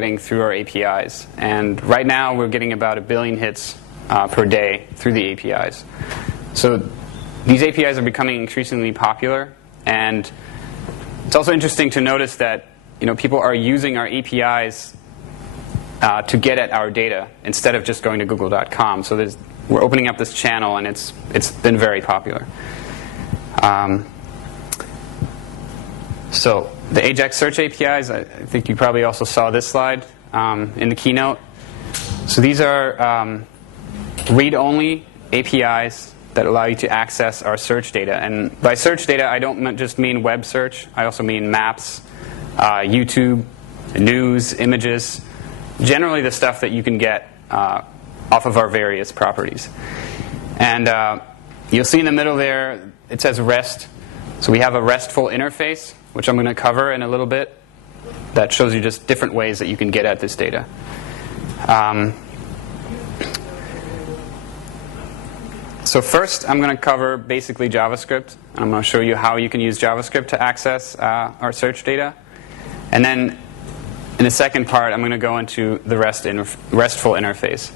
getting through our APIs. And right now we're getting about 1 billion hits per day through the APIs. So these APIs are becoming increasingly popular, and it's also interesting to notice that people are using our APIs to get at our data instead of just going to google.com. So we're opening up this channel, and it's been very popular. So the AJAX search APIs, I think you probably also saw this slide in the keynote. So these are read-only APIs that allow you to access our search data. And by search data, I don't just mean web search. I also mean maps, YouTube, news, images, generally the stuff that you can get off of our various properties. And you'll see in the middle there, it says REST. So we have a RESTful interface, which I'm going to cover in a little bit, that shows you just different ways that you can get at this data. So first, I'm going to cover basically JavaScript. I'm going to show you how you can use JavaScript to access our search data. And then in the second part, I'm going to go into the RESTful interface.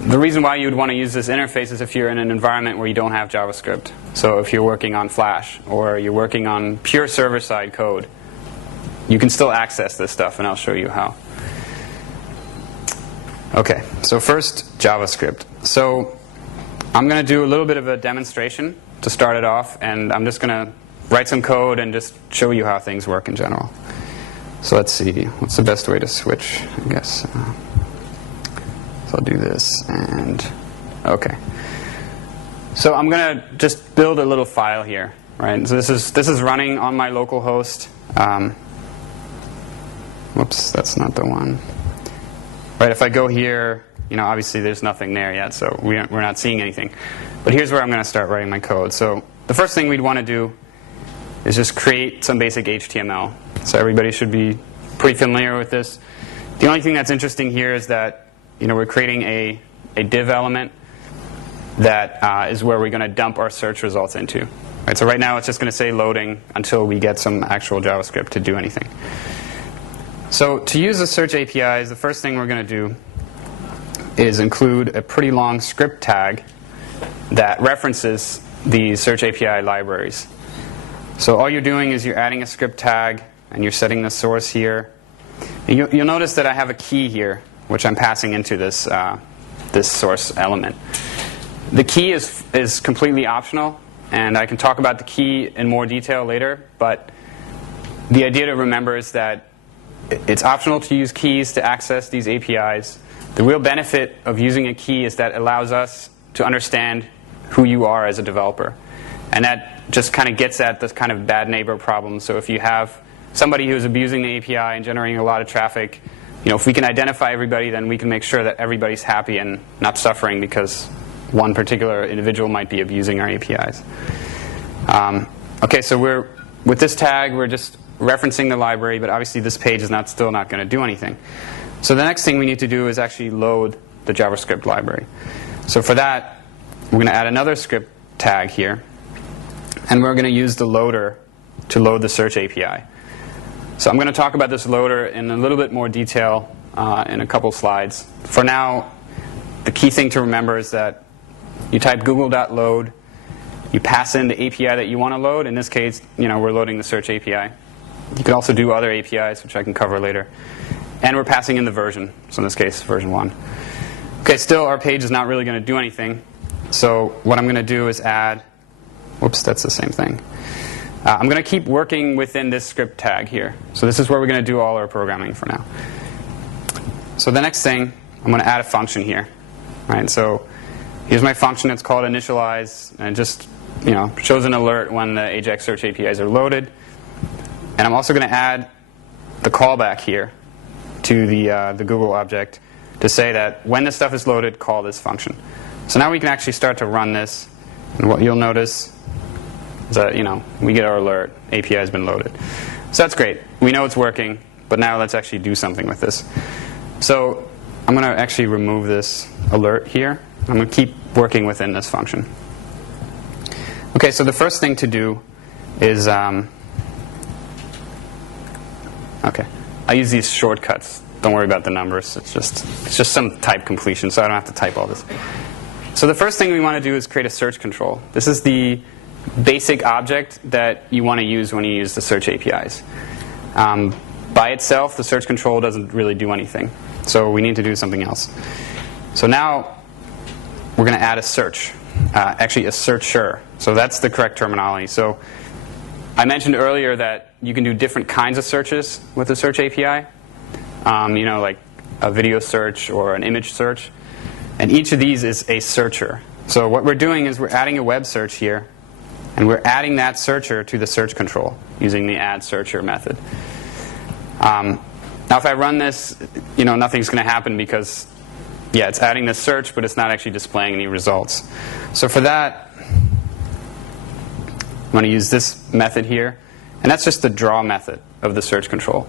The reason why you would want to use this interface is if you're in an environment where you don't have JavaScript. So if you're working on Flash or you're working on pure server-side code, you can still access this stuff, and I'll show you how. OK, so first, JavaScript. So I'm going to do a little bit of a demonstration to start it off, and I'm just going to write some code and just show you how things work in general. So let's see, what's the best way to switch, I guess. So I'll do this, and OK. So I'm going to just build a little file here, right? So this is running on my local host. Whoops, that's not the one. Right, if I go here, obviously there's nothing there yet, so we're not seeing anything. But here's where I'm going to start writing my code. So the first thing we'd want to do is just create some basic HTML. So everybody should be pretty familiar with this. The only thing that's interesting here is that we're creating a div element that is where we're going to dump our search results into. Right, so right now it's just going to say loading until we get some actual JavaScript to do anything. So to use the search APIs, the first thing we're going to do is include a pretty long script tag that references the search API libraries. So all you're doing is you're adding a script tag, and you're setting the source here. And you'll notice that I have a key here, which I'm passing into this source element. The key is completely optional, and I can talk about the key in more detail later. But the idea to remember is that it's optional to use keys to access these APIs. The real benefit of using a key is that it allows us to understand who you are as a developer. And that just kind of gets at this kind of bad neighbor problem. So if you have somebody who's abusing the API and generating a lot of traffic, if we can identify everybody, then we can make sure that everybody's happy and not suffering because one particular individual might be abusing our APIs. OK, so with this tag, we're just referencing the library, but obviously this page is still not going to do anything. So the next thing we need to do is actually load the JavaScript library. So for that, we're going to add another script tag here, and we're going to use the loader to load the search API. So I'm going to talk about this loader in a little bit more detail in a couple slides. For now, the key thing to remember is that you type google.load, you pass in the API that you want to load. In this case, we're loading the search API. You can also do other APIs, which I can cover later. And we're passing in the version, so in this case, version 1. OK, still, our page is not really going to do anything. So what I'm going to do is add, whoops, that's the same thing. I'm going to keep working within this script tag here. So this is where we're going to do all our programming for now. So the next thing, I'm going to add a function here. Right, so here's my function. It's called initialize, and it just shows an alert when the AJAX search APIs are loaded. And I'm also going to add the callback here to the Google object to say that when this stuff is loaded, call this function. So now we can actually start to run this. And what you'll notice is that we get our alert, API has been loaded. So that's great. We know it's working, but now let's actually do something with this. So I'm going to actually remove this alert here. I'm going to keep working within this function. OK, so the first thing to do is OK, I use these shortcuts don't worry about the numbers. It's just some type completion, so I don't have to type all this. So the first thing we want to do is create a search control. This is the basic object that you want to use when you use the search APIs. By itself, the search control doesn't really do anything. So we need to do something else. So now we're going to add a search. Actually, a searcher. So that's the correct terminology. So I mentioned earlier that you can do different kinds of searches with the search API. Like a video search or an image search. And each of these is a searcher. So what we're doing is we're adding a web search here. And we're adding that searcher to the search control using the add searcher method. Now if I run this, nothing's going to happen because, yeah, it's adding the search, but it's not actually displaying any results. So for that, I'm going to use this method here. And that's just the draw method of the search control.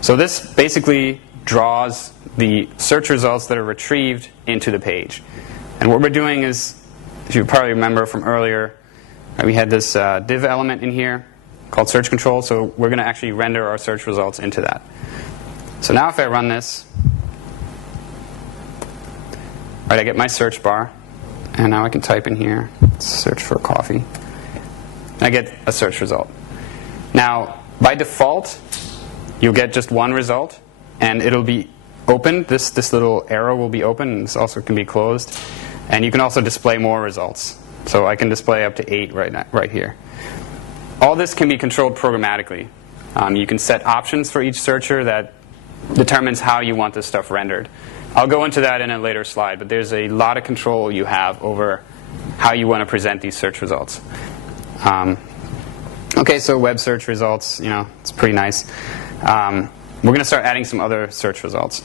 So this basically draws the search results that are retrieved into the page. And what we're doing is, if you probably remember from earlier, we had this div element in here called search control, so we're going to actually render our search results into that. So now if I run this, right, I get my search bar, and now I can type in here, search for coffee, and I get a search result. Now, by default, you'll get just one result, and it'll be open. This little arrow will be open, and this also can be closed. And you can also display more results. So I can display up to 8 right here. All this can be controlled programmatically. You can set options for each searcher that determines how you want this stuff rendered. I'll go into that in a later slide, but there's a lot of control you have over how you want to present these search results. Okay, so web search results, it's pretty nice. We're going to start adding some other search results.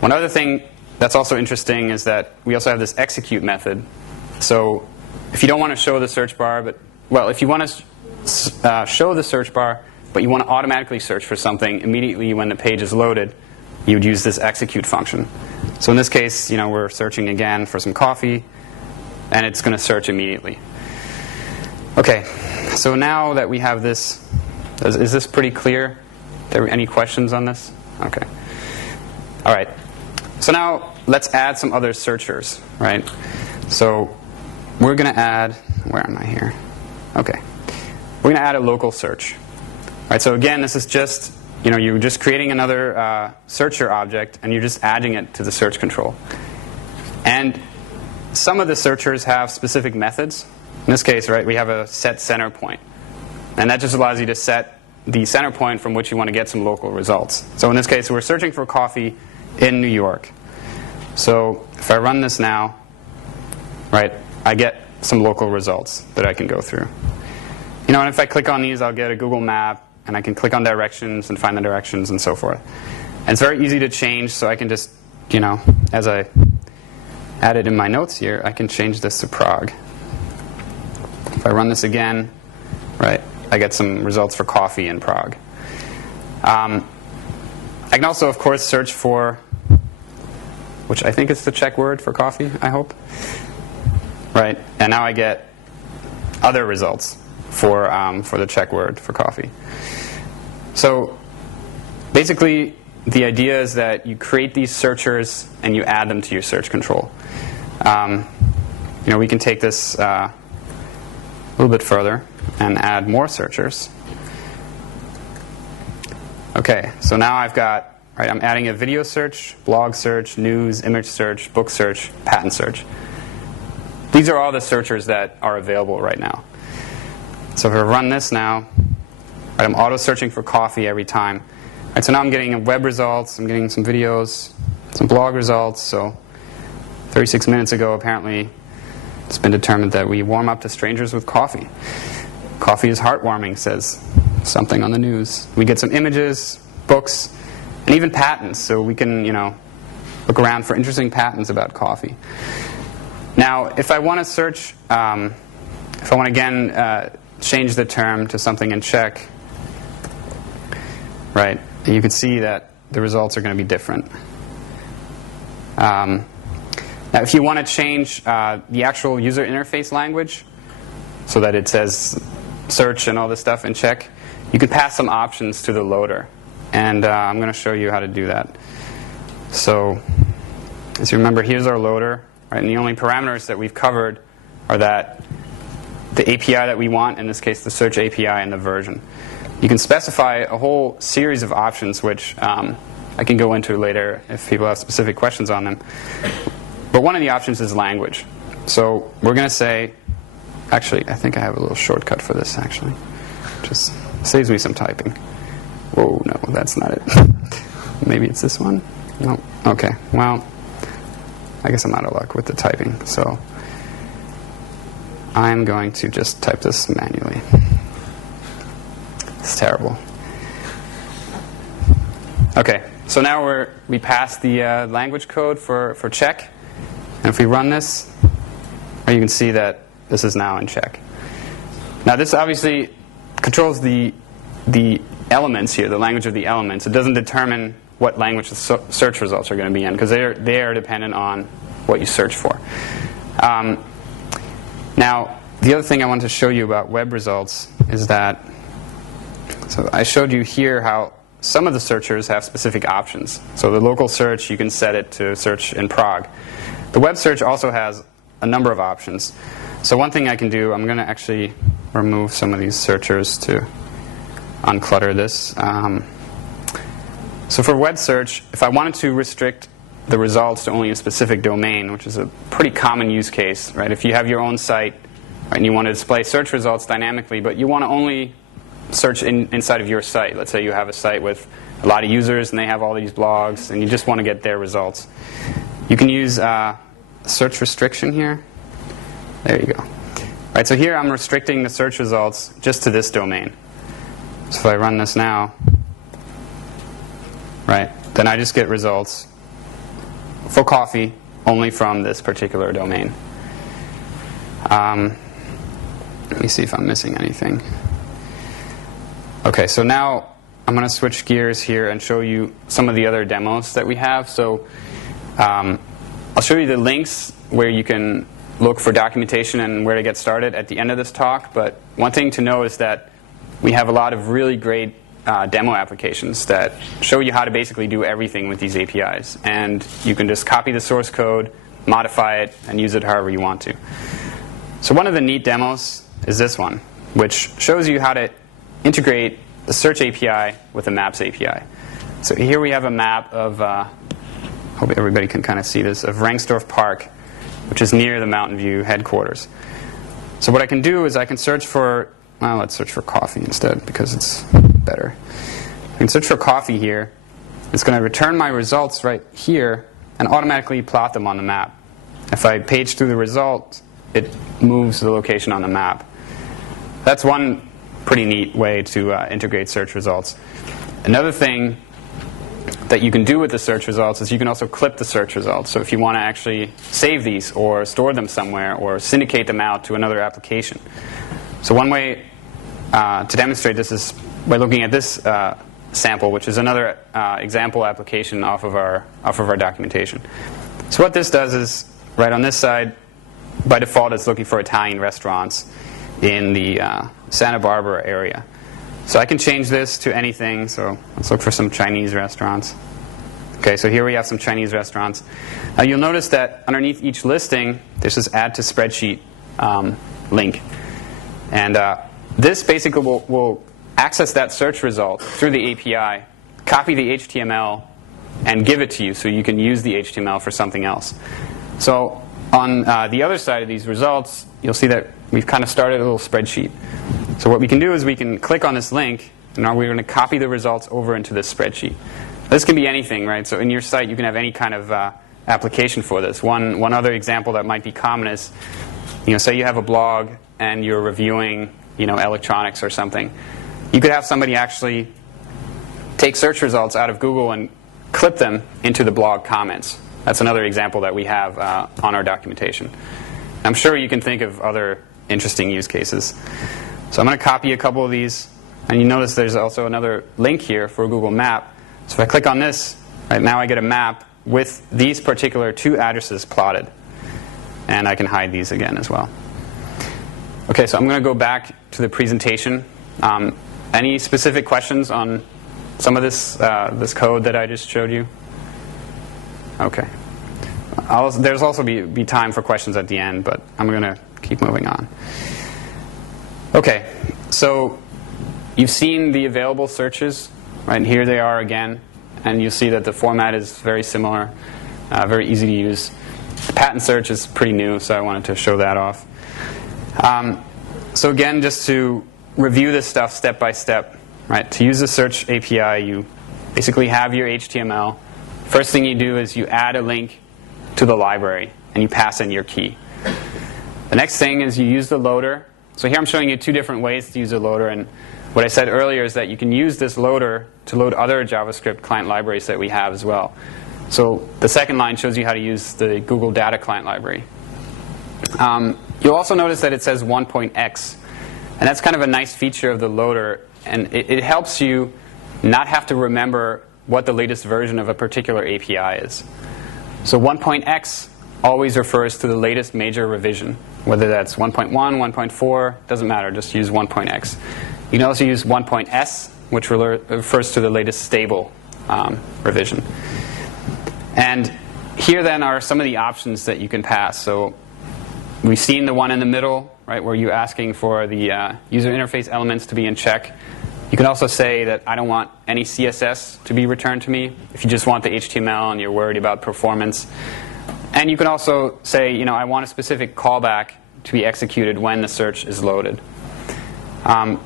One other thing that's also interesting is that we also have this execute method. So if you don't want to show the search bar, if you want to show the search bar, but you want to automatically search for something immediately when the page is loaded, you would use this execute function. So in this case, we're searching again for some coffee, and it's going to search immediately. Okay, so now that we have this, is this pretty clear? Are there any questions on this? Okay. All right. So now let's add some other searchers, right? So we're going to add, where am I here? Okay. We're going to add a local search. All right, so again, this is just, you're just creating another searcher object, and you're just adding it to the search control. And some of the searchers have specific methods. In this case, right, we have a set center point. And that just allows you to set the center point from which you want to get some local results. So in this case, we're searching for coffee in New York. So if I run this now, right, I get some local results that I can go through. And if I click on these, I'll get a Google map, and I can click on directions and find the directions and so forth. And it's very easy to change, so I can just, as I add it in my notes here, I can change this to Prague. If I run this again, right, I get some results for coffee in Prague. I can also, of course, search for, which I think is the Czech word for coffee, I hope. Right, and now I get other results for the Czech word for coffee. So basically, the idea is that you create these searchers and you add them to your search control. We can take this a little bit further and add more searchers. Okay, so now I've got, right, I'm adding a video search, blog search, news, image search, book search, patent search. These are all the searchers that are available right now. So if I run this now, right, I'm auto-searching for coffee every time. Right, so now I'm getting web results, I'm getting some videos, some blog results. So 36 minutes ago, apparently, it's been determined that we warm up to strangers with coffee. Coffee is heartwarming, says something on the news. We get some images, books, and even patents. So we can, look around for interesting patents about coffee. Now, if I want to search, if I want to again change the term to something in Czech, right, you can see that the results are going to be different. Now, if you want to change the actual user interface language so that it says search and all this stuff in Czech, you can pass some options to the loader. And I'm going to show you how to do that. So as you remember, here's our loader, right? And the only parameters that we've covered are that the API that we want, in this case the search API, and the version. You can specify a whole series of options, which I can go into later if people have specific questions on them. But one of the options is language. So we're going to say, actually, I think I have a little shortcut for this, actually. Just saves me some typing. Whoa, no, that's not it. Maybe it's this one? No. Okay, well, I guess I'm out of luck with the typing. So I'm going to just type this manually. It's terrible. Okay, so now we passed the language code for check. And if we run this, you can see that this is now in check. Now this obviously controls the elements here, the language of the elements. It doesn't determine what language the search results are going to be in, because they are dependent on what you search for. Now, the other thing I wanted to show you about web results is that, so I showed you here how some of the searchers have specific options. So the local search, you can set it to search in Prague. The web search also has a number of options. So one thing I can do, I'm going to actually remove some of these searchers to unclutter this. So for web search, if I wanted to restrict the results to only a specific domain, which is a pretty common use case, right? If you have your own site, right, and you want to display search results dynamically, but you want to only search inside of your site. Let's say you have a site with a lot of users and they have all these blogs and you just want to get their results. You can use search restriction here. There you go. Right, so here I'm restricting the search results just to this domain. So if I run this now, right, then I just get results for coffee only from this particular domain. Let me see if I'm missing anything. Okay, so now I'm going to switch gears here and show you some of the other demos that we have. So I'll show you the links where you can look for documentation and where to get started at the end of this talk. But one thing to know is that we have a lot of really great demo applications that show you how to basically do everything with these APIs. And you can just copy the source code, modify it, and use it however you want to. So one of the neat demos is this one, which shows you how to integrate the search API with the maps API. So here we have a map of, hope everybody can kind of see this, of Rengstorff Park, which is near the Mountain View headquarters. So what I can do is I can search for, well, let's search for coffee instead because it's better. I can search for coffee here. It's going to return my results right here and automatically plot them on the map. If I page through the result, it moves the location on the map. That's one pretty neat way to integrate search results. Another thing that you can do with the search results is you can also clip the search results. So if you want to actually save these or store them somewhere or syndicate them out to another application. So one way to demonstrate this is by looking at this sample, which is another example application off of our documentation. So what this does is, right on this side, by default it's looking for Italian restaurants in the Santa Barbara area. So I can change this to anything. So let's look for some Chinese restaurants. Okay, so here we have some Chinese restaurants. Now you'll notice that underneath each listing, there's this add to spreadsheet link. And this basically will access that search result through the API, copy the HTML, and give it to you so you can use the HTML for something else. So on the other side of these results, you'll see that we've kind of started a little spreadsheet. So what we can do is we can click on this link, and now we're going to copy the results over into this spreadsheet. This can be anything, right? So in your site, you can have any kind of application for this. One other example that might be common is, say you have a blog and you're reviewing, electronics or something. You could have somebody actually take search results out of Google and clip them into the blog comments. That's another example that we have on our documentation. I'm sure you can think of other interesting use cases. So I'm going to copy a couple of these. And you notice there's also another link here for Google Map. So if I click on this, right now I get a map with these particular two addresses plotted. And I can hide these again as well. Okay, so I'm going to go back to the presentation. Any specific questions on some of this code that I just showed you? Okay. There's also be time for questions at the end, but I'm going to keep moving on. Okay, so you've seen the available searches, right? Here they are again, and you'll see that the format is very similar, very easy to use. The patent search is pretty new, so I wanted to show that off. So again, just to review this stuff step by step, right? To use the search API, you basically have your HTML. First thing you do is you add a link to the library, and you pass in your key. The next thing is you use the loader. So here I'm showing you two different ways to use a loader, and what I said earlier is that you can use this loader to load other JavaScript client libraries that we have as well. So the second line shows you how to use the Google Data Client library. You'll also notice that it says 1.x, and that's kind of a nice feature of the loader, and it helps you not have to remember what the latest version of a particular API is. So 1.x always refers to the latest major revision, whether that's 1.1, 1.4, doesn't matter, just use 1.x. You can also use 1.s, which refers to the latest stable revision. And here then are some of the options that you can pass. So we've seen the one in the middle, right, where you're asking for the user interface elements to be in check. You can also say that I don't want any CSS to be returned to me if you just want the HTML and you're worried about performance. And you can also say, I want a specific callback to be executed when the search is loaded.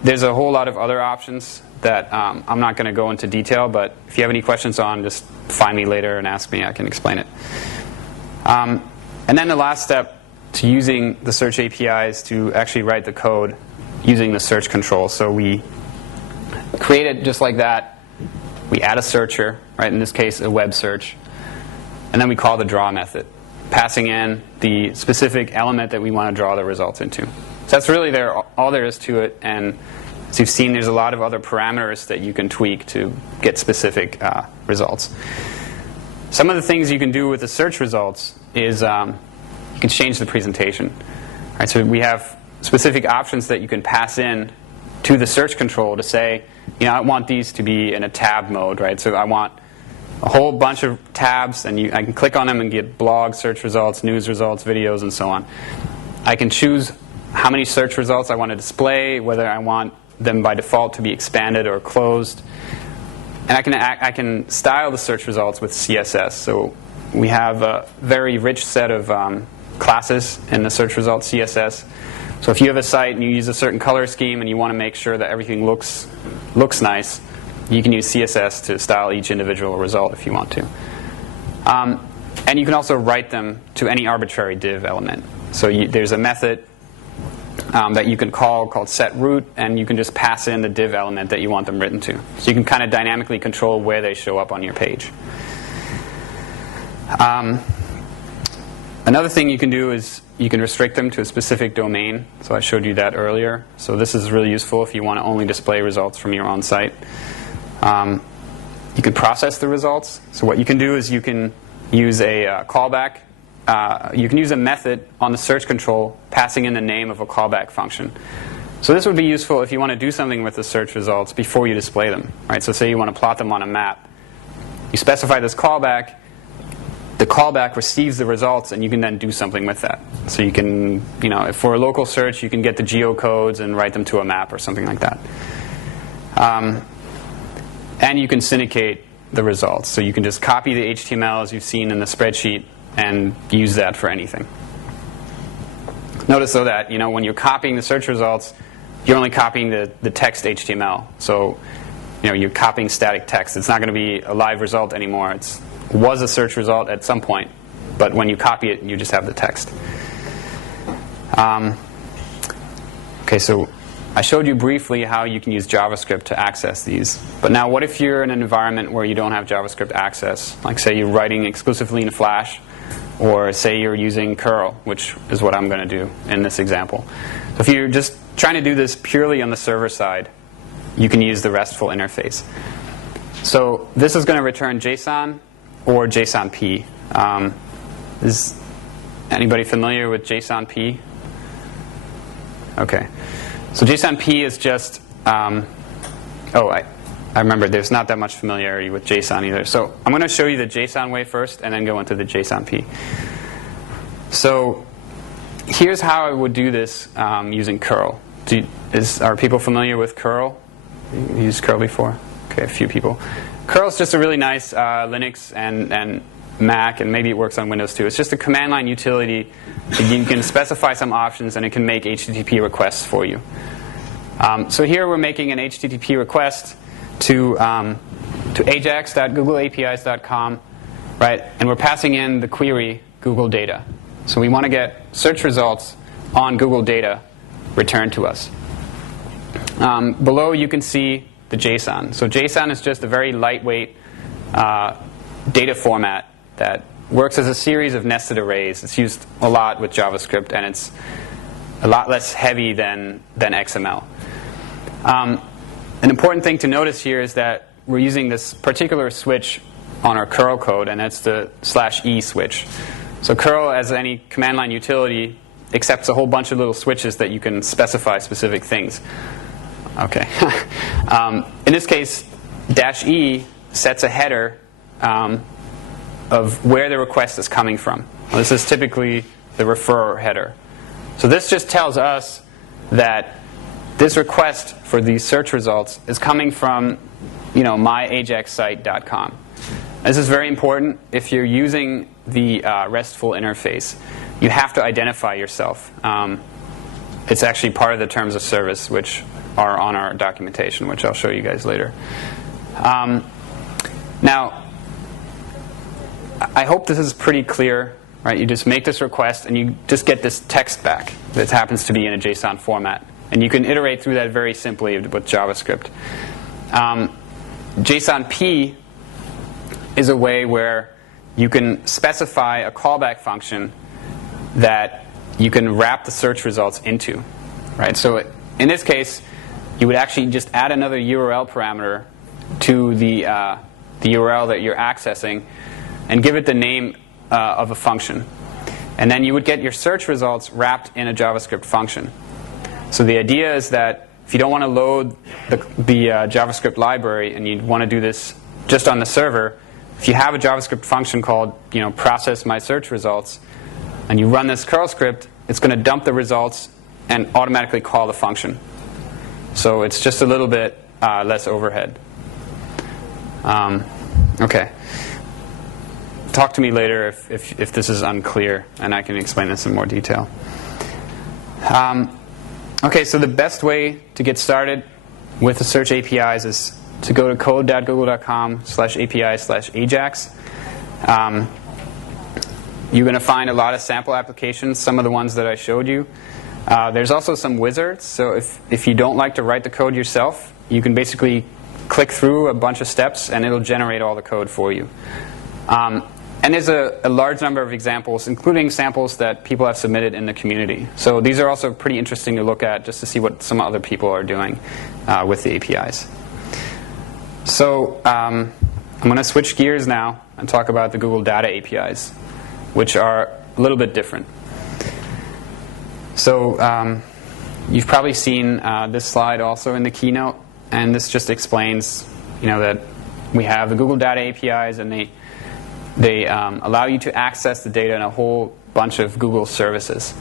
There's a whole lot of other options that I'm not going to go into detail, but if you have any questions on, just find me later and ask me. I can explain it. And then the last step to using the search API is to actually write the code using the search control. So we create it just like that. We add a searcher, right? In this case, a web search. And then we call the draw method, passing in the specific element that we want to draw the results into. So that's really all there is to it. And as you've seen, there's a lot of other parameters that you can tweak to get specific results. Some of the things you can do with the search results is you can change the presentation. Right, so we have specific options that you can pass in to the search control to say, I want these to be in a tab mode, right? So I want a whole bunch of tabs, and I can click on them and get blog search results, news results, videos, and so on. I can choose how many search results I want to display, whether I want them by default to be expanded or closed. And I can style the search results with CSS. So we have a very rich set of classes in the search results CSS. So if you have a site and you use a certain color scheme and you want to make sure that everything looks nice, you can use CSS to style each individual result if you want to. And you can also write them to any arbitrary div element. So there's a method that you can call called setRoot, and you can just pass in the div element that you want them written to. So you can kind of dynamically control where they show up on your page. Another thing you can do is you can restrict them to a specific domain. So I showed you that earlier. So this is really useful if you want to only display results from your own site. You can process the results. So what you can do is you can use a callback. You can use a method on the search control passing in the name of a callback function. So this would be useful if you want to do something with the search results before you display them. Right? So say you want to plot them on a map. You specify this callback. The callback receives the results, and you can then do something with that. So you can, if for a local search, you can get the geocodes and write them to a map or something like that. And you can syndicate the results. So you can just copy the HTML as you've seen in the spreadsheet and use that for anything. Notice, though, that when you're copying the search results, you're only copying the text HTML. So you're copying static text. It's not going to be a live result anymore. It was a search result at some point, but when you copy it, you just have the text. Okay, so I showed you briefly how you can use JavaScript to access these. But now what if you're in an environment where you don't have JavaScript access? Like say you're writing exclusively in Flash, or say you're using curl, which is what I'm going to do in this example. So if you're just trying to do this purely on the server side, you can use the RESTful interface. So this is going to return JSON or JSON-P. Is anybody familiar with JSON-P? Okay. So JSON-P is just, I remember there's not that much familiarity with JSON either. So I'm going to show you the JSON way first and then go into the JSON-P. So here's how I would do this using curl. Are people familiar with curl? You used curl before? Okay, a few people. Curl is just a really nice Linux and Mac, and maybe it works on Windows too. It's just a command line utility. You can specify some options, and it can make HTTP requests for you. So here we're making an HTTP request to ajax.googleapis.com, right? And we're passing in the query Google data. So we want to get search results on Google data returned to us. Below you can see the JSON. So JSON is just a very lightweight data format that works as a series of nested arrays. It's used a lot with JavaScript, and it's a lot less heavy than XML. An important thing to notice here is that we're using this particular switch on our curl code, and that's the /e switch. So curl, as any command line utility, accepts a whole bunch of little switches that you can specify specific things. Okay. In this case, -e sets a header of where the request is coming from. Well, this is typically the referrer header. So this just tells us that this request for these search results is coming from, myajaxsite.com. This is very important. If you're using the RESTful interface, you have to identify yourself. It's actually part of the terms of service, which are on our documentation, which I'll show you guys later. Now, I hope this is pretty clear, right? You just make this request, and you just get this text back that happens to be in a JSON format. And you can iterate through that very simply with JavaScript. JSON-P is a way where you can specify a callback function that you can wrap the search results into, right? So in this case, you would actually just add another URL parameter to the URL that you're accessing and give it the name of a function. And then you would get your search results wrapped in a JavaScript function. So the idea is that if you don't want to load the JavaScript library and you want to do this just on the server, if you have a JavaScript function called process my search results, and you run this curl script, it's going to dump the results and automatically call the function. So it's just a little bit less overhead. Okay. Talk to me later if this is unclear, and I can explain this in more detail. Okay, so the best way to get started with the search APIs is to go to code.google.com/API/AJAX. You're going to find a lot of sample applications, some of the ones that I showed you. There's also some wizards, so if you don't like to write the code yourself, you can basically click through a bunch of steps and it'll generate all the code for you. And there's a large number of examples, including samples that people have submitted in the community. So these are also pretty interesting to look at just to see what some other people are doing with the APIs. So I'm going to switch gears now and talk about the Google Data APIs, which are a little bit different. So you've probably seen this slide also in the keynote, and this just explains that we have the Google Data APIs, and they allow you to access the data in a whole bunch of Google services.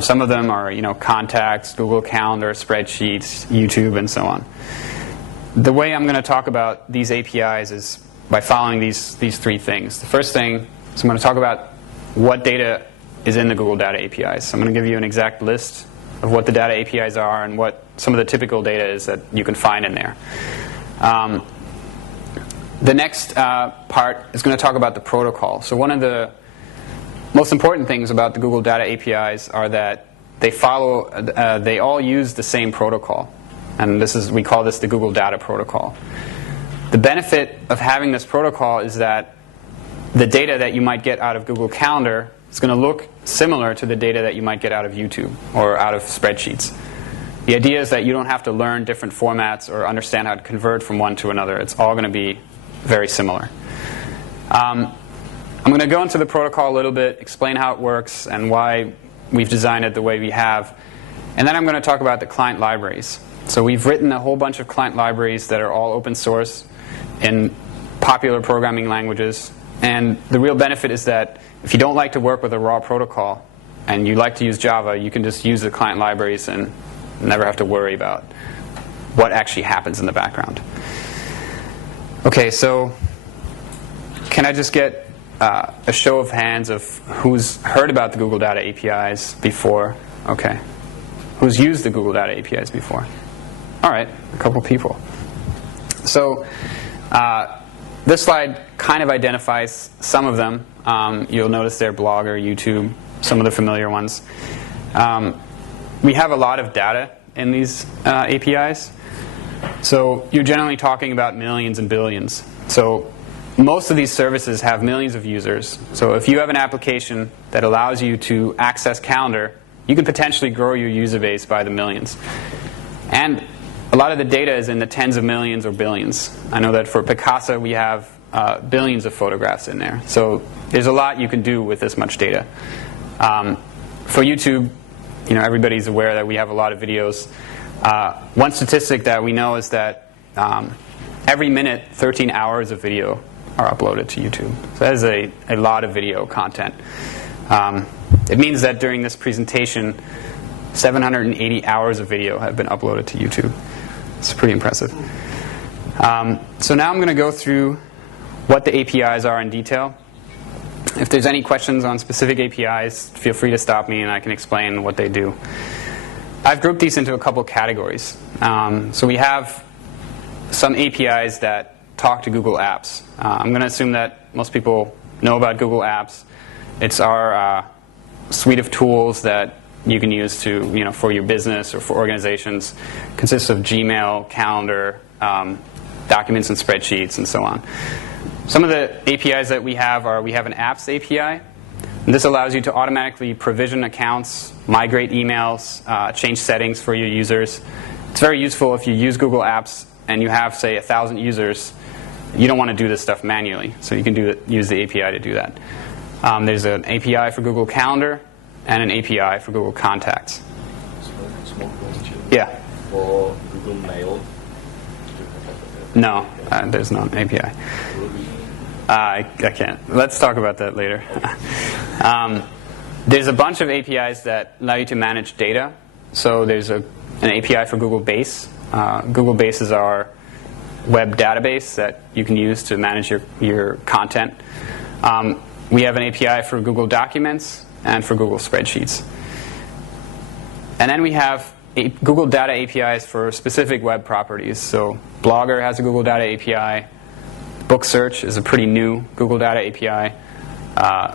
Some of them are Contacts, Google Calendar, Spreadsheets, YouTube, and so on. The way I'm going to talk about these APIs is by following these three things. The first thing is I'm going to talk about what data is in the Google Data APIs. So I'm going to give you an exact list of what the data APIs are and what some of the typical data is that you can find in there. The next part is going to talk about the protocol. So one of the most important things about the Google Data APIs are that they all use the same protocol. And we call this the Google Data Protocol. The benefit of having this protocol is that the data that you might get out of Google Calendar is going to look similar to the data that you might get out of YouTube or out of spreadsheets. The idea is that you don't have to learn different formats or understand how to convert from one to another. It's all going to be very similar. I'm going to go into the protocol a little bit, explain how it works and why we've designed it the way we have. And then I'm going to talk about the client libraries. So we've written a whole bunch of client libraries that are all open source in popular programming languages. And the real benefit is that if you don't like to work with a raw protocol and you like to use Java, you can just use the client libraries and never have to worry about what actually happens in the background. Okay, so can I just get a show of hands of who's heard about the Google Data APIs before? Okay. Who's used the Google Data APIs before? All right, a couple people. So this slide kind of identifies some of them. You'll notice they're Blogger, YouTube, some of the familiar ones. We have a lot of data in these APIs. So you're generally talking about millions and billions. So most of these services have millions of users. So if you have an application that allows you to access Calendar, you could potentially grow your user base by the millions. And a lot of the data is in the tens of millions or billions. I know that for Picasa we have billions of photographs in there. So there's a lot you can do with this much data. For YouTube, everybody's aware that we have a lot of videos. One statistic that we know is that every minute, 13 hours of video are uploaded to YouTube. So that is a lot of video content. It means that during this presentation, 780 hours of video have been uploaded to YouTube. It's pretty impressive. So now I'm going to go through what the APIs are in detail. If there's any questions on specific APIs, feel free to stop me and I can explain what they do. I've grouped these into a couple categories. So we have some APIs that talk to Google Apps. I'm going to assume that most people know about Google Apps. It's our suite of tools that you can use to, for your business or for organizations. It consists of Gmail, Calendar, documents and spreadsheets, and so on. Some of the APIs that we have are, we have an Apps API. And this allows you to automatically provision accounts, migrate emails, change settings for your users. It's very useful if you use Google Apps and you have, say, 1,000 users. You don't want to do this stuff manually, so you can use the API to do that. There's an API for Google Calendar and an API for Google Contacts. Small question. Yeah. For Google Mail. No, there's no API. I can't. Let's talk about that later. There's a bunch of APIs that allow you to manage data. So there's an API for Google Base. Google Base is our web database that you can use to manage your content. We have an API for Google Documents and for Google Spreadsheets. And then we have Google Data APIs for specific web properties. So Blogger has a Google Data API. Book Search is a pretty new Google Data API.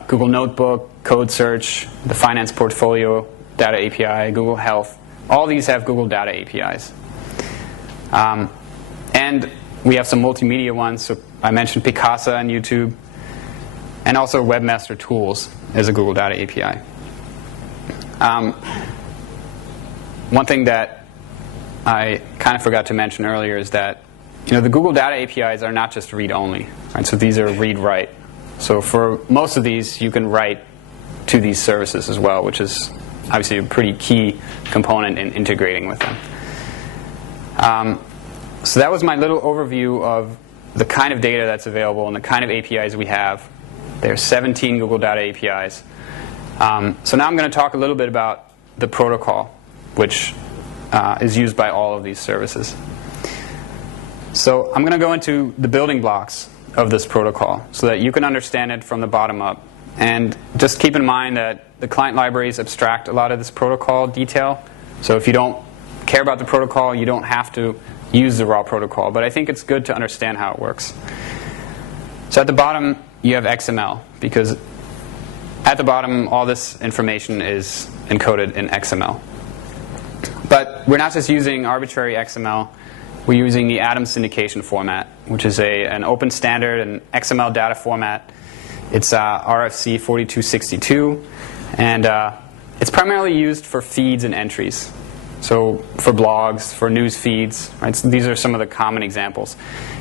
Google Notebook, Code Search, the Finance Portfolio Data API, Google Health. All these have Google Data APIs. And we have some multimedia ones. So I mentioned Picasa and YouTube. And also Webmaster Tools is a Google Data API. One thing that I kind of forgot to mention earlier is that the Google Data APIs are not just read-only. Right? So these are read-write. So for most of these, you can write to these services as well, which is obviously a pretty key component in integrating with them. So that was my little overview of the kind of data that's available and the kind of APIs we have. There are 17 Google Data APIs. So now I'm going to talk a little bit about the protocol, which is used by all of these services. So I'm going to go into the building blocks of this protocol so that you can understand it from the bottom up. And just keep in mind that the client libraries abstract a lot of this protocol detail. So if you don't care about the protocol, you don't have to use the raw protocol. But I think it's good to understand how it works. So at the bottom, you have XML, because at the bottom, all this information is encoded in XML. But we're not just using arbitrary XML. We're using the Atom syndication format, which is an open standard and XML data format. It's RFC 4262, and it's primarily used for feeds and entries. So for blogs, for news feeds, right? So these are some of the common examples.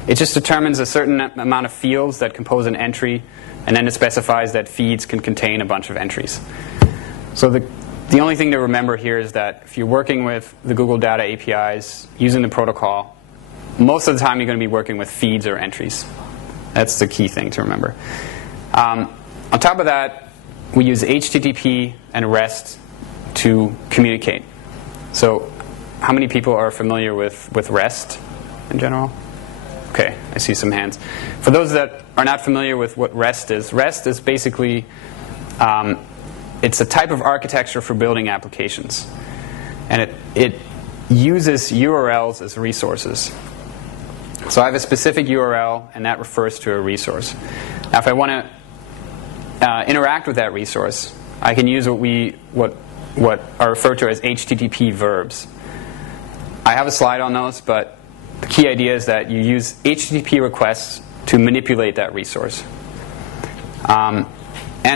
It just determines a certain amount of fields that compose an entry, and then it specifies that feeds can contain a bunch of entries. So the only thing to remember here is that if you're working with the Google Data APIs using the protocol, most of the time you're going to be working with feeds or entries. That's the key thing to remember. On top of that, we use HTTP and REST to communicate. So how many people are familiar with REST in general? Okay, I see some hands. For those that are not familiar with what REST is basically it's a type of architecture for building applications. And it uses URLs as resources. So I have a specific URL, and that refers to a resource. Now, if I want to interact with that resource, I can use what are referred to as HTTP verbs. I have a slide on those, but the key idea is that you use HTTP requests to manipulate that resource. And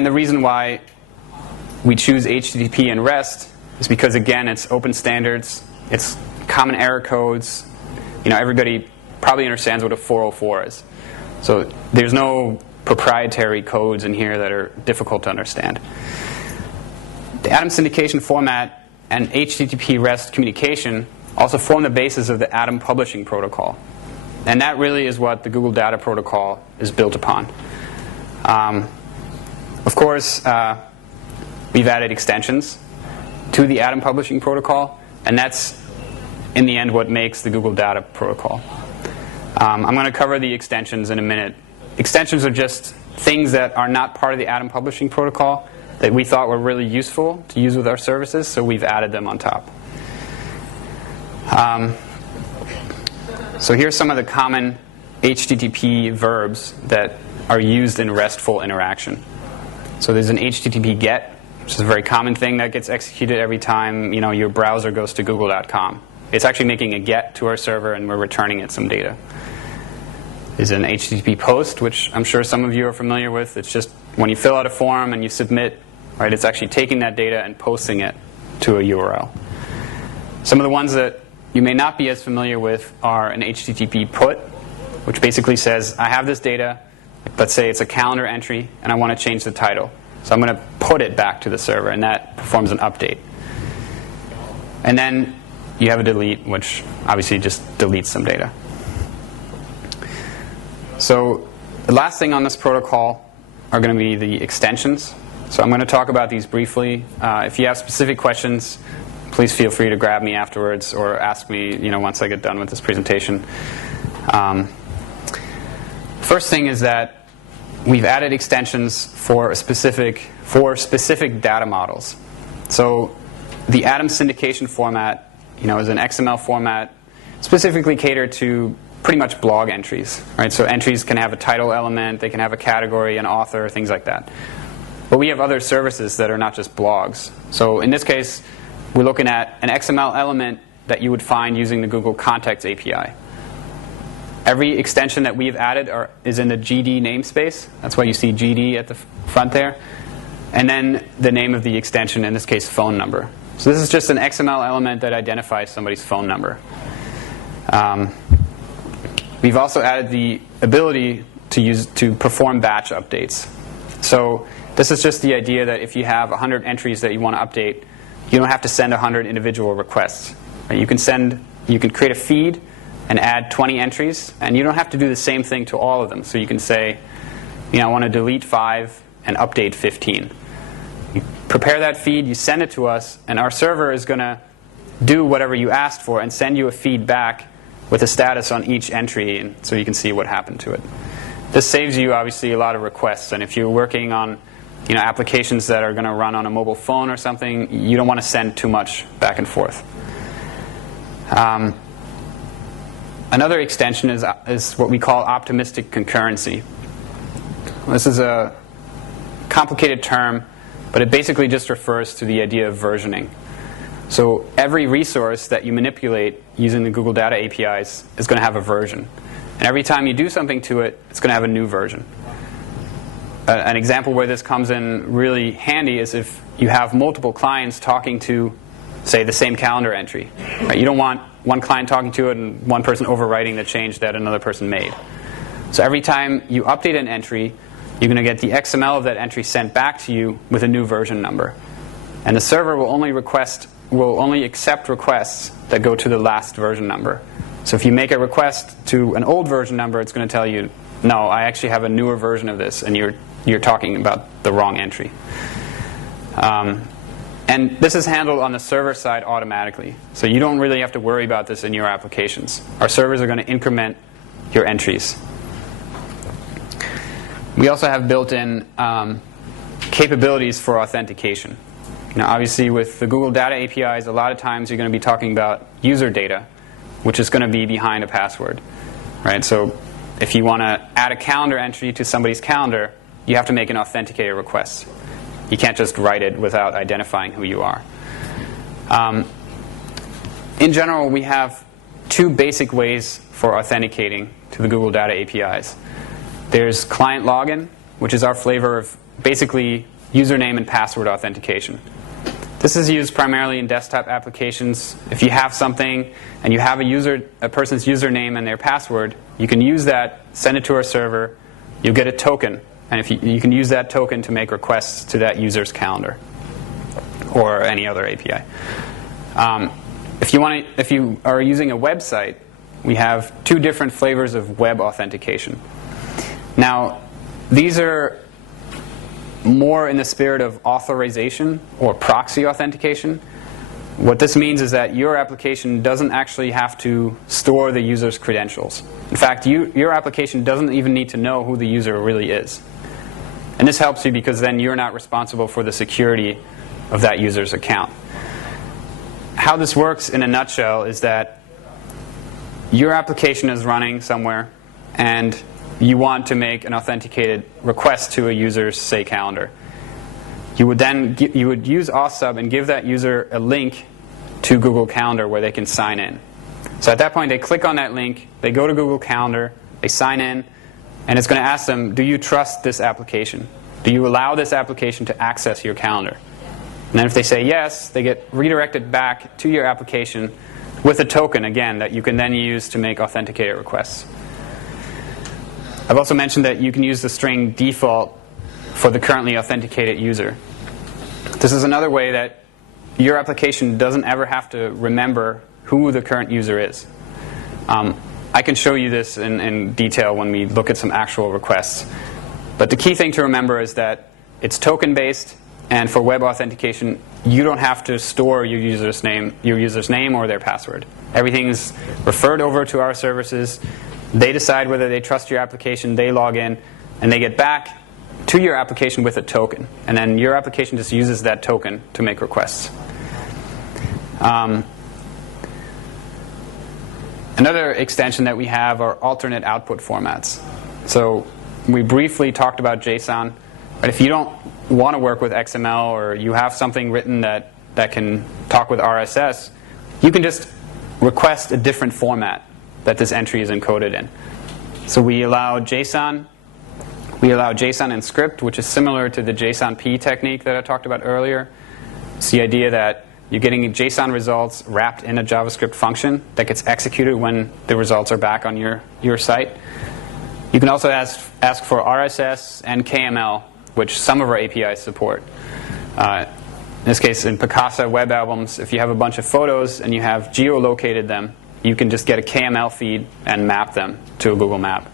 the reason why we choose HTTP and REST is because, again, it's open standards, it's common error codes. Everybody probably understands what a 404 is. So there's no proprietary codes in here that are difficult to understand. The Atom syndication format and HTTP REST communication also form the basis of the Atom publishing protocol. And that really is what the Google Data Protocol is built upon. Of course, we've added extensions to the Atom publishing protocol, and that's, in the end, what makes the Google Data Protocol. I'm going to cover the extensions in a minute. Extensions are just things that are not part of the Atom publishing protocol that we thought were really useful to use with our services, so we've added them on top. So here's some of the common HTTP verbs that are used in RESTful interaction. So there's an HTTP GET, which is a very common thing that gets executed every time your browser goes to google.com. It's actually making a GET to our server, and we're returning it some data. There's an HTTP POST, which I'm sure some of you are familiar with. It's just when you fill out a form and you submit, right, it's actually taking that data and posting it to a URL. Some of the ones that you may not be as familiar with are an HTTP PUT, which basically says, I have this data, let's say it's a calendar entry, and I want to change the title. So I'm going to put it back to the server, and that performs an update. And then you have a delete, which obviously just deletes some data. So the last thing on this protocol are going to be the extensions. So I'm going to talk about these briefly. If you have specific questions, please feel free to grab me afterwards or ask me once I get done with this presentation. First thing is that we've added extensions for specific data models. So the Atom syndication format is an XML format specifically catered to pretty much blog entries. Right? So entries can have a title element, they can have a category, an author, things like that. But we have other services that are not just blogs. So in this case, we're looking at an XML element that you would find using the Google Contacts API. Every extension that we've added is in the GD namespace. That's why you see GD at the front there. And then the name of the extension, in this case, phone number. So this is just an XML element that identifies somebody's phone number. We've also added the ability to perform batch updates. So this is just the idea that if you have 100 entries that you want to update, you don't have to send 100 individual requests. You can create a feed and add 20 entries, and you don't have to do the same thing to all of them. So you can say, I want to delete 5 and update 15. You prepare that feed, you send it to us, and our server is going to do whatever you asked for and send you a feed back with a status on each entry, and so you can see what happened to it. This saves you, obviously, a lot of requests. And if you're working on applications that are going to run on a mobile phone or something, you don't want to send too much back and forth. Another extension is what we call optimistic concurrency. This is a complicated term, but it basically just refers to the idea of versioning. So every resource that you manipulate using the Google Data APIs is going to have a version. And every time you do something to it, it's going to have a new version. An example where this comes in really handy is if you have multiple clients talking to, say, the same calendar entry. Right? You don't want one client talking to it and one person overwriting the change that another person made. So every time you update an entry, you're going to get the XML of that entry sent back to you with a new version number. And the server will only accept requests that go to the last version number. So if you make a request to an old version number, it's going to tell you, no, I actually have a newer version of this, and you're talking about the wrong entry. And this is handled on the server side automatically. So you don't really have to worry about this in your applications. Our servers are going to increment your entries. We also have built-in capabilities for authentication. Now, obviously, with the Google Data APIs, a lot of times you're going to be talking about user data, which is going to be behind a password, right? So if you want to add a calendar entry to somebody's calendar, you have to make an authenticated request. You can't just write it without identifying who you are. In general, we have two basic ways for authenticating to the Google Data APIs. There's client login, which is our flavor of basically username and password authentication. This is used primarily in desktop applications. If you have something and you have a person's username and their password, you can use that, send it to our server, you'll get a token, and if you can use that token to make requests to that user's calendar or any other API. If you are using a website, we have two different flavors of web authentication. Now, these are more in the spirit of authorization or proxy authentication. What this means is that your application doesn't actually have to store the user's credentials. In fact, your application doesn't even need to know who the user really is. And this helps you because then you're not responsible for the security of that user's account. How this works in a nutshell is that your application is running somewhere and you want to make an authenticated request to a user's, say, calendar. You would use authsub and give that user a link to Google Calendar where they can sign in. So at that point, they click on that link, they go to Google Calendar, they sign in, and it's going to ask them, do you trust this application? Do you allow this application to access your calendar? And then if they say yes, they get redirected back to your application with a token, again, that you can then use to make authenticated requests. I've also mentioned that you can use the string default for the currently authenticated user. This is another way that your application doesn't ever have to remember who the current user is. I can show you this in detail when we look at some actual requests. But the key thing to remember is that it's token-based, and for web authentication, you don't have to store your user's name or their password. Everything's referred over to our services. They decide whether they trust your application, they log in, and they get back to your application with a token. And then your application just uses that token to make requests. Another extension that we have are alternate output formats. So we briefly talked about JSON. But if you don't want to work with XML or you have something written that can talk with RSS, you can just request a different format that this entry is encoded in. So we allow JSON. We allow JSON in script, which is similar to the JSON-P technique that I talked about earlier. It's the idea that you're getting JSON results wrapped in a JavaScript function that gets executed when the results are back on your site. You can also ask for RSS and KML, which some of our APIs support. In this case, in Picasa web albums, if you have a bunch of photos and you have geolocated them, you can just get a KML feed and map them to a Google map.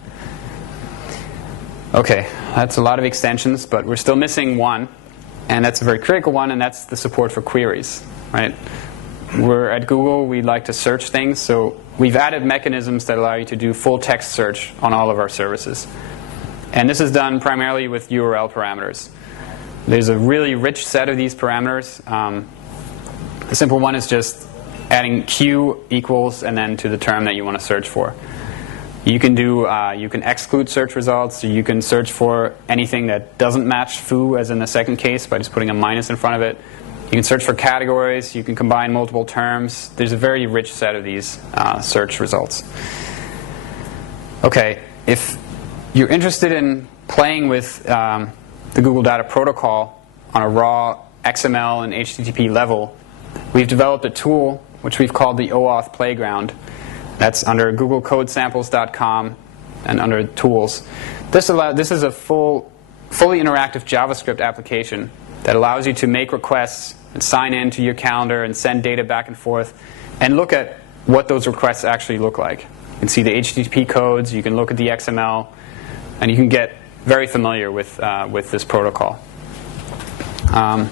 Okay, that's a lot of extensions, but we're still missing one, and that's a very critical one, and that's the support for queries. Right? We're at Google, we like to search things, so we've added mechanisms that allow you to do full text search on all of our services. And this is done primarily with URL parameters. There's a really rich set of these parameters. The simple one is just adding q equals and then to the term that you want to search for. You can exclude search results. So you can search for anything that doesn't match foo, as in the second case, by just putting a minus in front of it. You can search for categories. You can combine multiple terms. There's a very rich set of these search results. Okay, if you're interested in playing with the Google Data Protocol on a raw XML and HTTP level, we've developed a tool which we've called the OAuth Playground. That's under googlecodesamples.com and under Tools. This is a fully interactive JavaScript application that allows you to make requests and sign in to your calendar and send data back and forth and look at what those requests actually look like. You can see the HTTP codes, you can look at the XML, and you can get very familiar with this protocol. So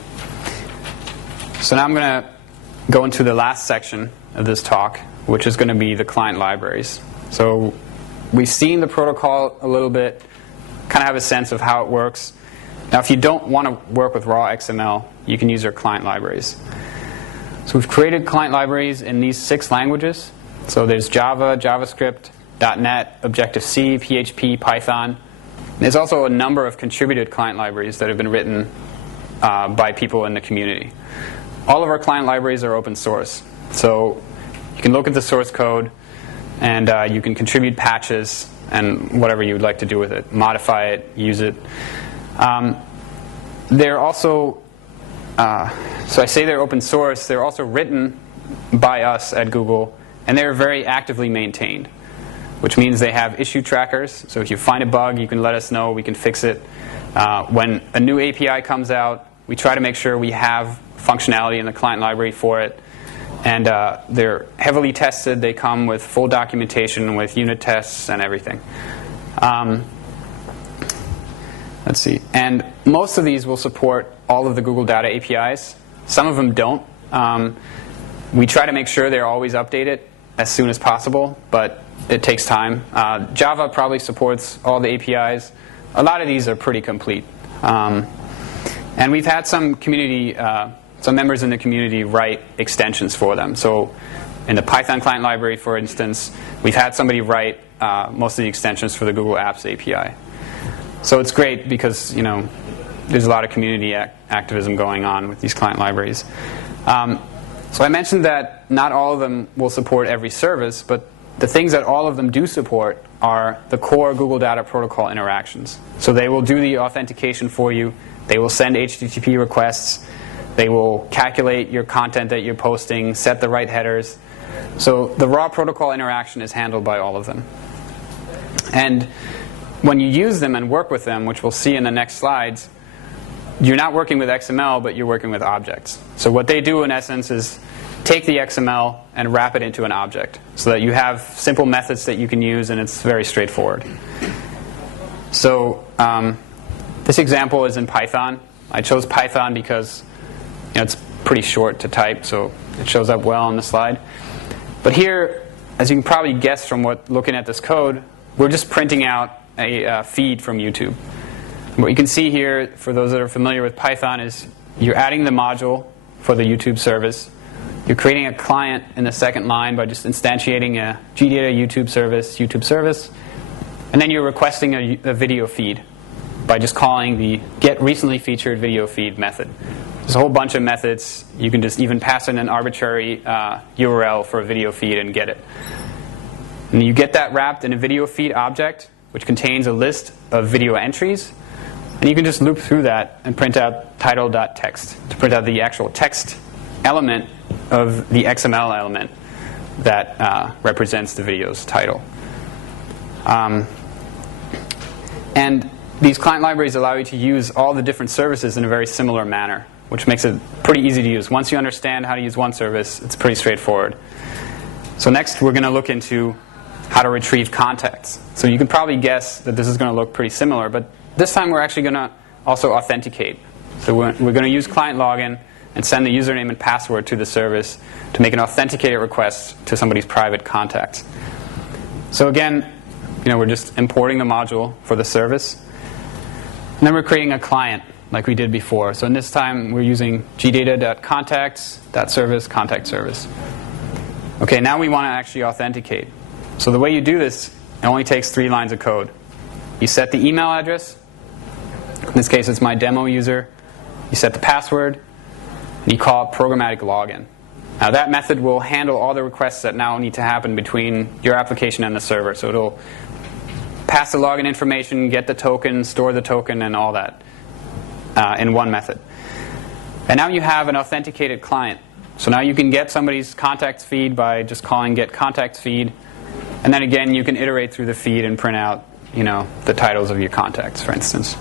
now I'm going to go into the last section of this talk, which is going to be the client libraries. So we've seen the protocol a little bit, kind of have a sense of how it works. Now if you don't want to work with raw XML, you can use our client libraries. So we've created client libraries in these 6 languages. So there's Java, JavaScript, .NET, Objective-C, PHP, Python. There's also a number of contributed client libraries that have been written by people in the community. All of our client libraries are open source. So you can look at the source code, and you can contribute patches and whatever you would like to do with it. Modify it, use it. They're also, so I say they're open source, they're also written by us at Google, and they're very actively maintained, which means they have issue trackers. So if you find a bug, you can let us know, we can fix it. When a new API comes out, we try to make sure we have functionality in the client library for it. And they're heavily tested. They come with full documentation with unit tests and everything. Let's see. And most of these will support all of the Google Data APIs. Some of them don't. We try to make sure they're always updated as soon as possible, but it takes time. Java probably supports all the APIs. A lot of these are pretty complete. And we've had some community, some members in the community write extensions for them. So in the Python client library, for instance, we've had somebody write most of the extensions for the Google Apps API. So it's great because there's a lot of community activism going on with these client libraries. So I mentioned that not all of them will support every service, but the things that all of them do support are the core Google Data Protocol interactions. So they will do the authentication for you. They will send HTTP requests. They will calculate your content that you're posting, set the right headers. So the raw protocol interaction is handled by all of them. And when you use them and work with them, which we'll see in the next slides, you're not working with XML, but you're working with objects. So what they do, in essence, is take the XML and wrap it into an object so that you have simple methods that you can use, and it's very straightforward. So this example is in Python. I chose Python because it's pretty short to type, so it shows up well on the slide. But here, as you can probably guess from looking at this code, we're just printing out a feed from YouTube. What you can see here, for those that are familiar with Python, is you're adding the module for the YouTube service. You're creating a client in the second line by just instantiating a GData YouTube service, and then you're requesting a video feed by just calling the getRecentlyFeatured video feed method. There's a whole bunch of methods. You can just even pass in an arbitrary URL for a video feed and get it. And you get that wrapped in a video feed object, which contains a list of video entries. And you can just loop through that and print out title.txt to print out the actual text element of the XML element that represents the video's title. And these client libraries allow you to use all the different services in a very similar manner, which makes it pretty easy to use. Once you understand how to use one service, it's pretty straightforward. So next, we're going to look into how to retrieve contacts. So you can probably guess that this is going to look pretty similar, but this time we're actually going to also authenticate. So we're going to use client login and send the username and password to the service to make an authenticated request to somebody's private contacts. So again, we're just importing the module for the service. And then we're creating a client like we did before. So in this time, we're using gdata.contacts.service, contact service. Okay, now we want to actually authenticate. So the way you do this, it only takes 3 lines of code. You set the email address. In this case, it's my demo user. You set the password. And you call it programmatic login. Now that method will handle all the requests that now need to happen between your application and the server. So it'll pass the login information, get the token, store the token, and all that in one method. And now you have an authenticated client. So now you can get somebody's contacts feed by just calling get contacts feed. And then again, you can iterate through the feed and print out the titles of your contacts, for instance.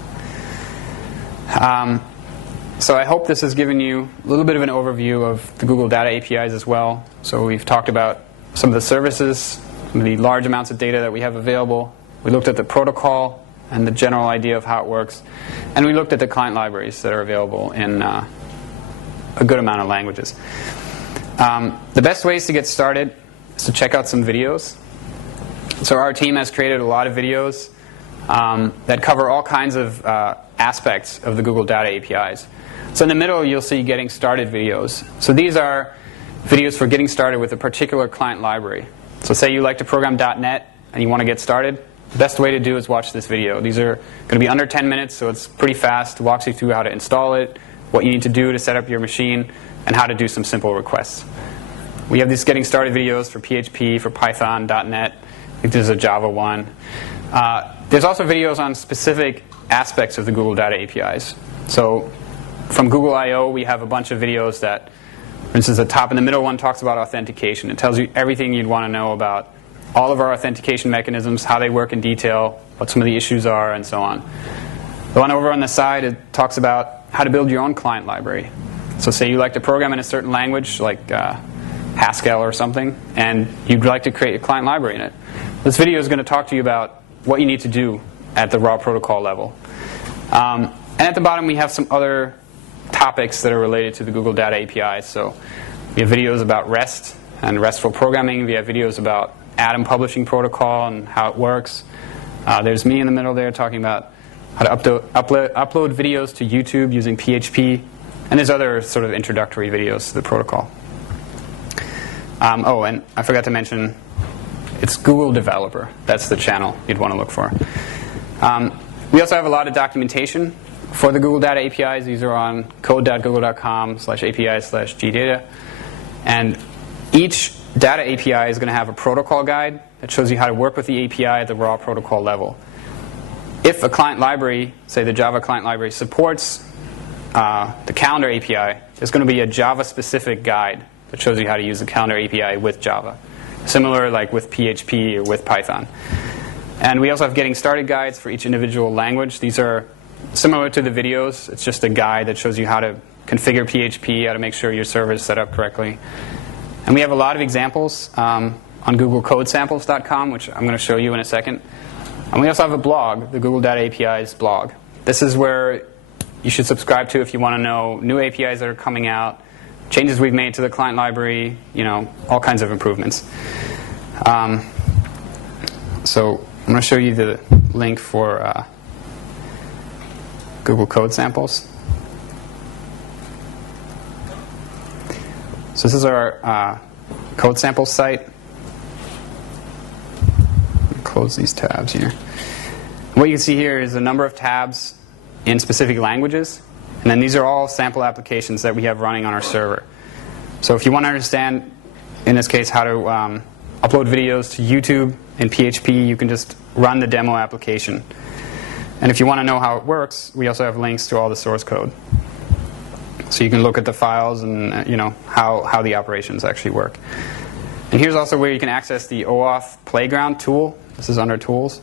So I hope this has given you a little bit of an overview of the Google Data APIs as well. So we've talked about some of the services, some of the large amounts of data that we have available. We looked at the protocol and the general idea of how it works. And we looked at the client libraries that are available in a good amount of languages. The best ways to get started is to check out some videos. So our team has created a lot of videos that cover all kinds of aspects of the Google Data APIs. So in the middle, you'll see Getting Started videos. So these are videos for getting started with a particular client library. So say you like to program .NET and you want to get started. The best way to do is watch this video. These are going to be under 10 minutes, so it's pretty fast. It walks you through how to install it, what you need to do to set up your machine, and how to do some simple requests. We have these Getting Started videos for PHP, for Python, .NET. I think there's a Java one. There's also videos on specific aspects of the Google Data APIs. So from Google I/O, we have a bunch of videos that, for instance, the top and the middle one talks about authentication. It tells you everything you'd want to know about all of our authentication mechanisms, how they work in detail, what some of the issues are, and so on. The one over on the side, it talks about how to build your own client library. So say you like to program in a certain language, like Haskell or something, and you'd like to create a client library in it. This video is going to talk to you about what you need to do at the raw protocol level. And at the bottom, we have some other topics that are related to the Google Data APIs. So we have videos about REST and RESTful programming. We have videos about Atom Publishing Protocol and how it works. There's me in the middle there talking about how to upload videos to YouTube using PHP. And there's other sort of introductory videos to the protocol. Oh, and I forgot to mention, it's Google Developer. That's the channel you'd want to look for. We also have a lot of documentation for the Google Data APIs. These are on code.google.com/API/gdata. And each data API is going to have a protocol guide that shows you how to work with the API at the raw protocol level. If a client library, say the Java client library, supports the calendar API, there's going to be a Java-specific guide that shows you how to use the calendar API with Java. Similar like with PHP or with Python. And we also have Getting Started guides for each individual language. These are similar to the videos. It's just a guide that shows you how to configure PHP, how to make sure your server is set up correctly. And we have a lot of examples on googlecodesamples.com, which I'm going to show you in a second. And we also have a blog, the Google Data APIs blog. This is where you should subscribe to if you want to know new APIs that are coming out, changes we've made to the client library, all kinds of improvements. So I'm going to show you the link for Google Code Samples. So this is our code sample site. Close these tabs here. What you can see here is a number of tabs in specific languages. And then these are all sample applications that we have running on our server. So if you want to understand, in this case, how to upload videos to YouTube in PHP, you can just run the demo application. And if you want to know how it works, we also have links to all the source code. So you can look at the files and how the operations actually work. And here's also where you can access the OAuth Playground tool. This is under Tools.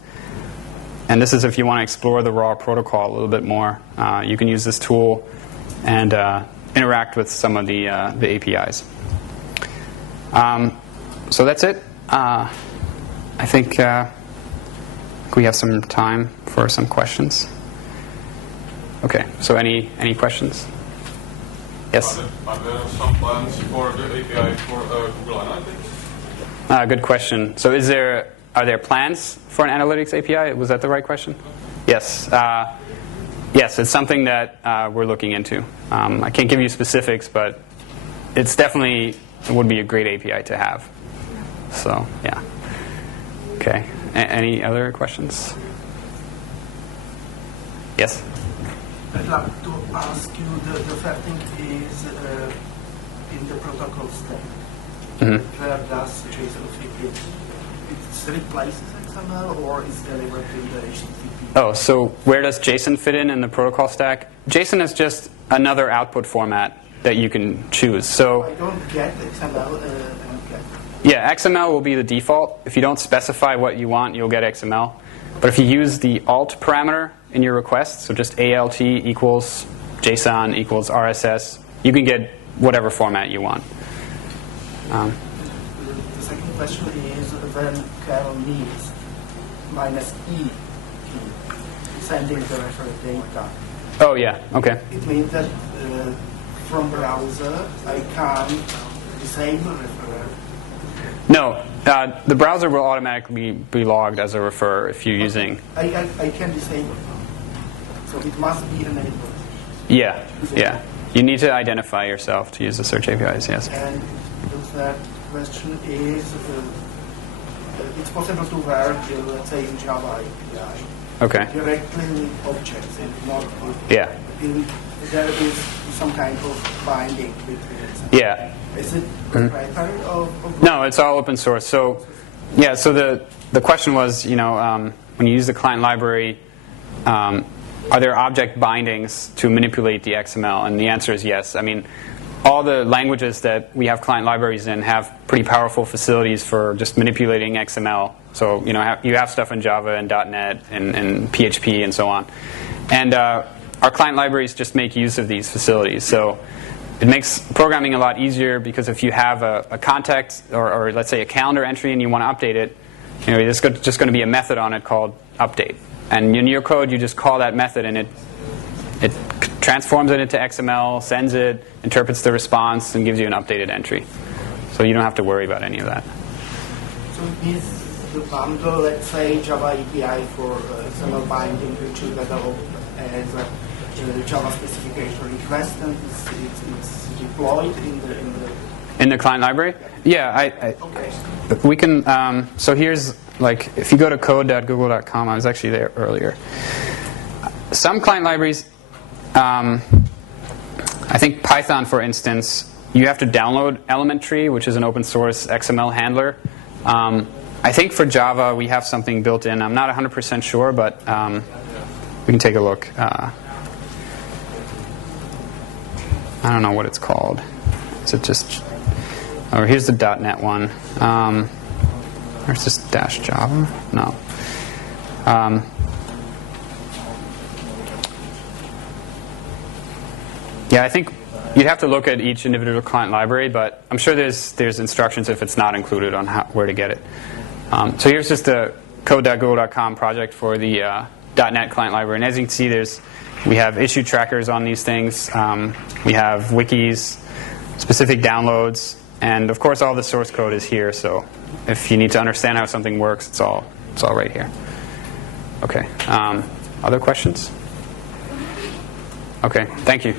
And this is if you want to explore the raw protocol a little bit more. You can use this tool and interact with some of the APIs. So that's it. I think we have some time for some questions. Okay, so any questions? Yes? Are there some plans for the API for Google Analytics? Good question. So are there plans for an analytics API? Was that the right question? Yes. Yes, it's something that we're looking into. I can't give you specifics, but it would be a great API to have. So, yeah. Okay. Any other questions? Yes? I'd like to ask you, the first thing is in the protocol stack. Where does JSON fit in? It replaces XML or is delivered in the HTTP? Oh, so where does JSON fit in the protocol stack? JSON is just another output format that you can choose. So I don't get XML and get. Yeah, XML will be the default. If you don't specify what you want, you'll get XML. But if you use the alt parameter in your request, so just ALT equals JSON equals RSS. You can get whatever format you want. The second question is when Carol needs -e sending the reference data. Oh, yeah, okay. It means that from browser I can disable referrer. No, the browser will automatically be logged as a referrer if you're using. I can disable. So it must be enabled. Yeah, yeah. You need to identify yourself to use the search APIs, yes. And the third question is, it's possible to work, let's say, in Java API. Okay. Directly with objects and not with... Yeah. There is some kind of binding between it. Yeah. Is it proprietary or No, it's all open source. So, yeah. So the question was, when you use the client library, are there object bindings to manipulate the XML? And the answer is yes. I mean, all the languages that we have client libraries in have pretty powerful facilities for just manipulating XML. So, you have stuff in Java and .NET and PHP and so on. And our client libraries just make use of these facilities. So it makes programming a lot easier because if you have a contact or let's say a calendar entry and you want to update it, there's just going to be a method on it called update. And in your code, you just call that method and it transforms it into XML, sends it, interprets the response, and gives you an updated entry. So you don't have to worry about any of that. So is the bundle, let's say, Java API for XML binding, which is developed as a Java specification request, and it's deployed in the client library? Yeah, okay. We can. So here's if you go to code.google.com, I was actually there earlier. Some client libraries, I think Python, for instance, you have to download Elementary, which is an open source XML handler. I think for Java we have something built in. I'm not 100% sure, but we can take a look. I don't know what it's called. Is it just... Oh, here's the .NET one. Or is this -Java? No. Yeah, I think you'd have to look at each individual client library, but I'm sure there's instructions if it's not included on where to get it. So here's just the code.google.com project for the .NET client library. And as you can see, we have issue trackers on these things. We have wikis, specific downloads, and of course all the source code is here. So if you need to understand how something works, it's all right here. Okay. Other questions? Okay. Thank you.